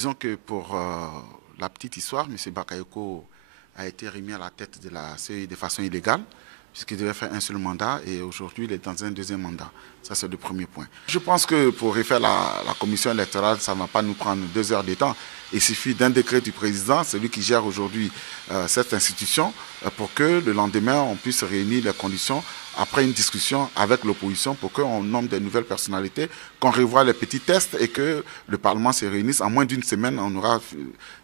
Disons que pour la petite histoire, M. Bakayoko a été remis à la tête de la CEI de façon illégale, puisqu'il devait faire un seul mandat et aujourd'hui il est dans un deuxième mandat. Ça, c'est le premier point. Je pense que pour refaire la commission électorale, ça ne va pas nous prendre 2 heures de temps. Il suffit d'un décret du président, celui qui gère aujourd'hui cette institution, pour que le lendemain, on puisse réunir les conditions après une discussion avec l'opposition pour qu'on nomme des nouvelles personnalités, qu'on revoie les petits tests et que le Parlement se réunisse. En moins d'une semaine, on aura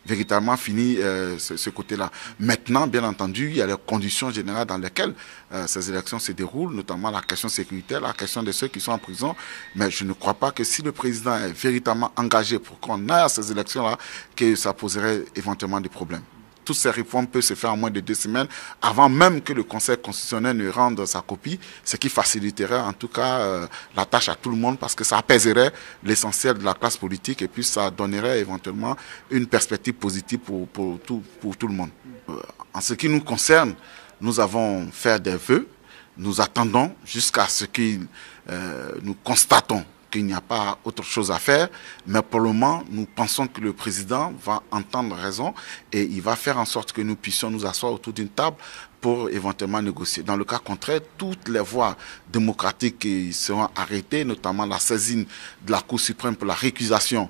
véritablement fini ce côté-là. Maintenant, bien entendu, il y a les conditions générales dans lesquelles ces élections se déroulent, notamment la question sécuritaire, la question de ceux qui sont en prison. Mais je ne crois pas que si le président est véritablement engagé pour qu'on aille à ces élections-là, que ça poserait éventuellement des problèmes. Toutes ces réformes peuvent se faire en moins de 2 semaines, avant même que le Conseil constitutionnel ne rende sa copie, ce qui faciliterait en tout cas la tâche à tout le monde, parce que ça apaiserait l'essentiel de la classe politique et puis ça donnerait éventuellement une perspective positive pour tout le monde. En ce qui nous concerne, nous avons fait des vœux, nous attendons jusqu'à ce que nous constatons qu'il n'y a pas autre chose à faire, mais pour le moment, nous pensons que le président va entendre raison et il va faire en sorte que nous puissions nous asseoir autour d'une table pour éventuellement négocier. Dans le cas contraire, toutes les voies démocratiques qui seront arrêtées, notamment la saisine de la Cour suprême pour la récusation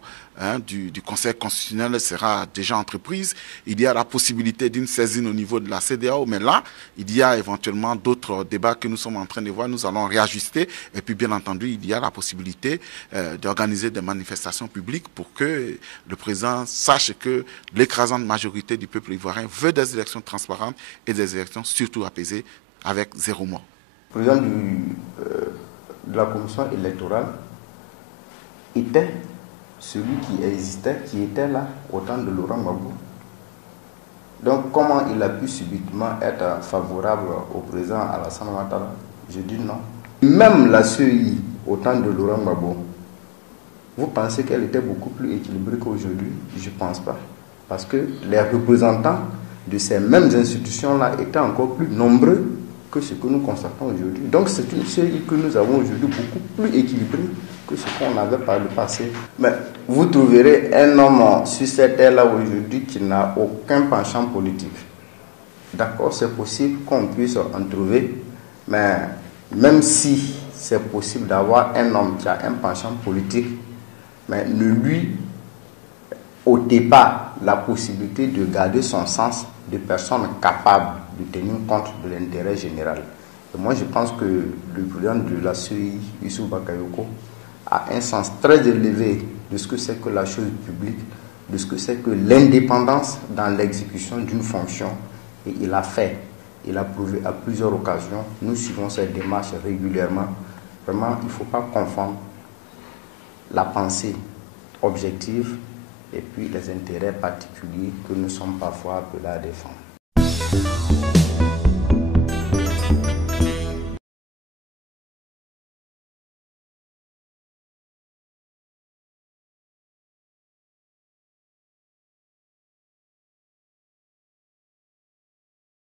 du Conseil constitutionnel sera déjà entreprise. Il y a la possibilité d'une saisine au niveau de la CEDEAO, mais là, il y a éventuellement d'autres débats que nous sommes en train de voir. Nous allons réajuster et puis bien entendu, il y a la possibilité d'organiser des manifestations publiques pour que le président sache que l'écrasante majorité du peuple ivoirien veut des élections transparentes et des élections surtout apaisées avec 0 mort. Le président de la commission électorale était celui qui existait, qui était là au temps de Laurent Gbagbo. Donc comment il a pu subitement être favorable au président Alassane Ouattara? Je dis non. Même la CEI au temps de Laurent Gbagbo, vous pensez qu'elle était beaucoup plus équilibrée qu'aujourd'hui? Je ne pense pas. Parce que les représentants de ces mêmes institutions-là étaient encore plus nombreux que ce que nous constatons aujourd'hui. Donc c'est une CEI que nous avons aujourd'hui beaucoup plus équilibrée que ce qu'on avait par le passé. Mais vous trouverez un homme sur cette terre-là aujourd'hui qui n'a aucun penchant politique. D'accord, c'est possible qu'on puisse en trouver, mais même si c'est possible d'avoir un homme qui a un penchant politique, mais ne lui ôtez pas la possibilité de garder son sens de personne capable de tenir compte de l'intérêt général. Et moi, je pense que le président de la CEI, Youssouf Bakayoko, a un sens très élevé de ce que c'est que la chose publique, de ce que c'est que l'indépendance dans l'exécution d'une fonction. Et il a fait, il a prouvé à plusieurs occasions. Nous suivons cette démarche régulièrement. Vraiment, il ne faut pas confondre la pensée objective et puis les intérêts particuliers que nous sommes parfois appelés à défendre.